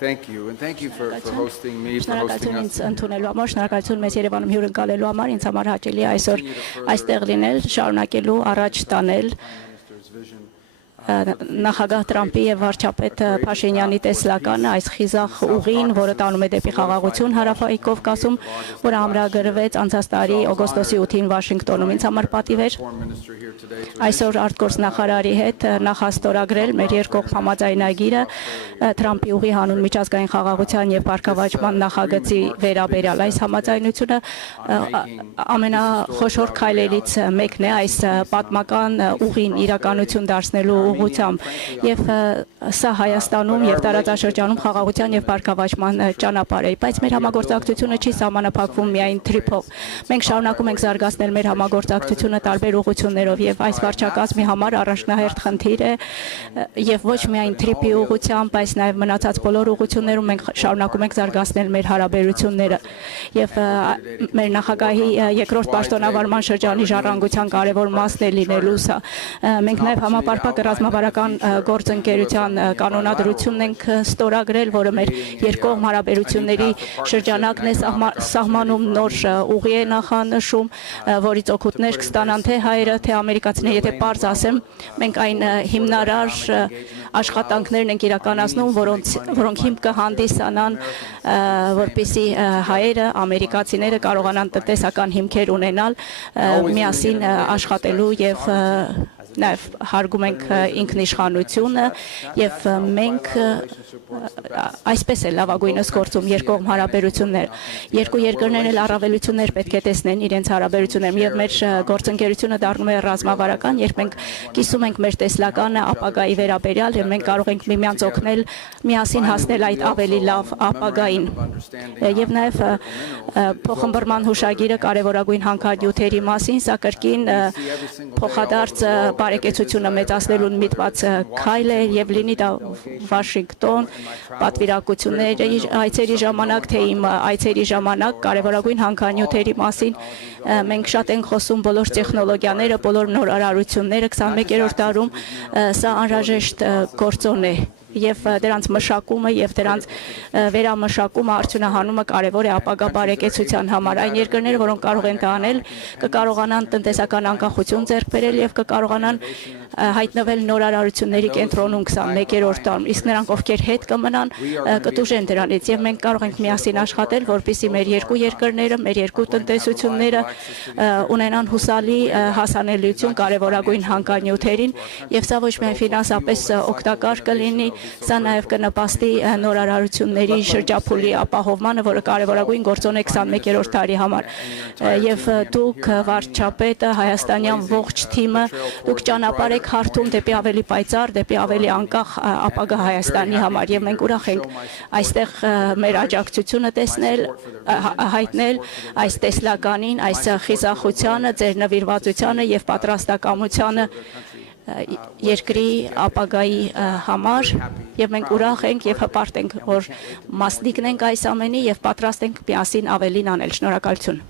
Thank you, and thank you for hosting me, for hosting us. Ընդունելու համար, շնորհակալություն մեզ Երևանում հյուրընկալելու համար, ինձ համար հաճելի է այսօր այստեղ լինել, շարունակելու առաջ տանել նախագահ Տրամփի եւ վարչապետ Փաշինյանի տեսլականը այս խիզախ ուղին, որը տանում է դեպի խաղաղություն հարավային Կովկասում, որը ամրագրվեց անցած տարի օգոստոսի 8-ին Վաշինգտոնում։ Ինձ համար պատիվ էր այսօր արտգործնախարարի հետ նախաստորագրել մեր երկկողմ համաձայնագիրը Տրամփի ուղի հանուն միջազգային խաղաղության եւ բարգավաճման նախագծի վերաբերյալ։ Այս համաձայնությունը ամենախոշոր քայլերից մեկն է այս պատմական ուղին իրականություն դարձնելու ուղղությամբ եւ սա Հայաստանում եւ տարածաշրջանում խաղաղության եւ բարգավաճման ճանապարհ է, բայց մեր համագործակցությունը չի սահմանափակվում միայն TRIP-ով։ Մենք շարունակում ենք զարգացնել մեր համագործակցությունը տարբեր ուղղություններով եւ այս վարչակազմի համար առաջնահերթ խնդիր է եւ ոչ միայն TRIP-ի ուղղությամբ, բայց նաեւ մնացած բոլոր ուղղություններում մենք շարունակում ենք զարգացնել մեր հարաբերությունները եւ մեր նախագահի երկրորդ պաշտոնավարման շրջանի ժառանգության կարևոր մասն է լինելու սա։ Մենք նաեւ համապարփակ ռազմավարական գործընկերության կանոնադրությունն ենք ստորագրել, որը մեր երկկողմ հարաբերությունների շրջանակն է սահմանում, նոր ուղի է նախանշում, որից օգուտներ կստանան թե հայերը, թե ամերիկացիները, եթե պարզ ասեմ, մենք այն հիմնարար աշխատանքներն ենք իրականացնում, որոնք հիմք կհանդիսանան, որպեսզի հայերը, ամերիկացիները կարողանան տնտեսական հիմքեր ունենալ, միասին աշխատելու եւ նաև հարգում ենք ինքնիշխանությունը եւ մենք այսպես է լավագույնս գործում երկկողմ հարաբերություններ։ Երկու երկրներն էլ առավելություններ պետք է տեսնեն իրենց հարաբերություններում եւ մեր գործընկերությունը դառնում է ռազմավարական, երբ մենք կիսում ենք մեր տեսլականը ապագայի վերաբերյալ եւ մենք կարող ենք միմյանց օգնել միասին հասնել այդ ավելի լավ ապագային։ Եվ նաև փոխըմբռնման հուշագիրը կարևորագույն հանքանյութերի մասին, սա կրկին փոխադարձ բարեկեցությունը մեծացնելուն միտված քայլ է եւ լինի դա Վաշինգտոն պատվիրակությունների այցերի ժամանակ, թե իմ այցերի ժամանակ կարևորագույն հանքանյութերի մասին մենք շատ ենք խոսում բոլոր տեխնոլոգիաները, բոլոր նորարարությունները 21-րդ դարում սա անհրաժեշտ գործոն է եւ դրանց մշակումը եւ դրանց վերամշակումը արդյունահանումը կարեւոր է ապագա բարեկեցության համար։ Այն երկրները, որոնք կարող են դա անել, կկարողանան տնտեսական անկախություն ձեռք բերել եւ կկարողանան հայտնվել նորարարությունների կենտրոնում 21-րդ դարում, իսկ նրանք, ովքեր հետ կմնան, կտուժեն դրանից եւ մենք կարող ենք միասին աշխատել, որպեսզի մեր երկու երկրները, մեր երկու տնտեսությունները ունենան հուսալի հասանելիություն կարևորագույն հանքանյութերին եւ սա ոչ միայն ֆինանսապես օգտակար կլինի, սա նաև կնպաստի նորարարությունների շրջափուլի ապահովմանը, որը կարևորագույն գործոն է 21-րդ դարի համար։ Եվ դուք վարչապետը, հայաստանյան ողջ թիմը, դուք ճանապարհ եք հարթում դեպի ավելի պայծառ, դեպի ավելի անկախ ապագա Հայաստանի համար եւ մենք ուրախ ենք այստեղ մեր աջակցությունը տեսնել, հայտնել այս տեսլականին, այս խիզախությանը, ձեր նվիրվածությանը եւ պատրաստակամությանը երկրի ապագայի համար եւ մենք ուրախ ենք եւ հպարտ ենք, որ մասնիկն ենք այս ամենի եւ պատրաստ ենք միասին ավելին անել։ Շնորհակալություն։